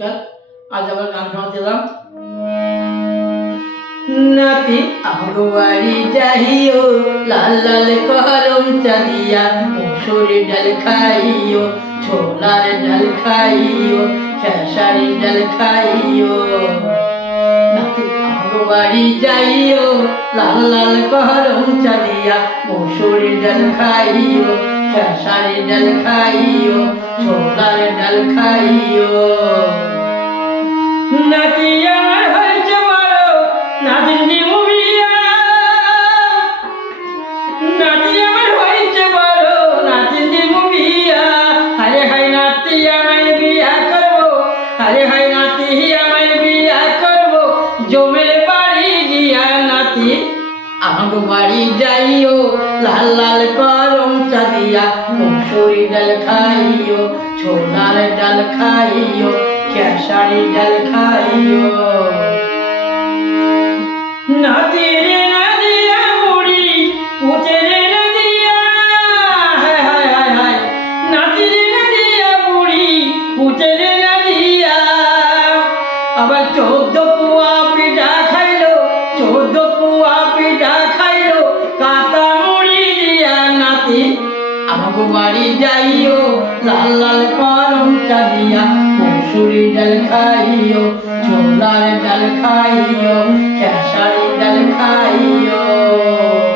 নমস্কার আজ আবার গান শোনাতে এলাম নাতি আমগো বাড়ি যাইও, লাল লাল করম চাঁদিয়া মসুরি ডাল খাইও, ছোলার ডাল খাইও, খেসারি ডাল খাইও। নাতি আমগো বাড়ি যাইও, লাল লাল করম চাঁদিয়া মসুরি ডাল খাইও, খেসারি ডাল খাইও, ছোলার ডাল খাইও। আমাকে বাড়ি যাইও। লাল লাল করম চাঁদিয়া মুসুরি ডাল খাইও ছোলার ডাল খাইও। খেসারি ডাল খাইও নাতি রে নাদিয়া বুড়ি পুতে রে নাদিয়া হায় হায় হায় হায় নাতি রে নাদিয়া বুড়ি পুতে রে নাদিয়া আবার চোদ্দ পুয়া পিঠা খাইলো চোদ্দ পুয়া পিঠা খাইলো কাতা মুড়ি দিয়া নাতি আমাকে বাড়ি যাইও লাল লাল খাইও ছোলার ডাল খাইও।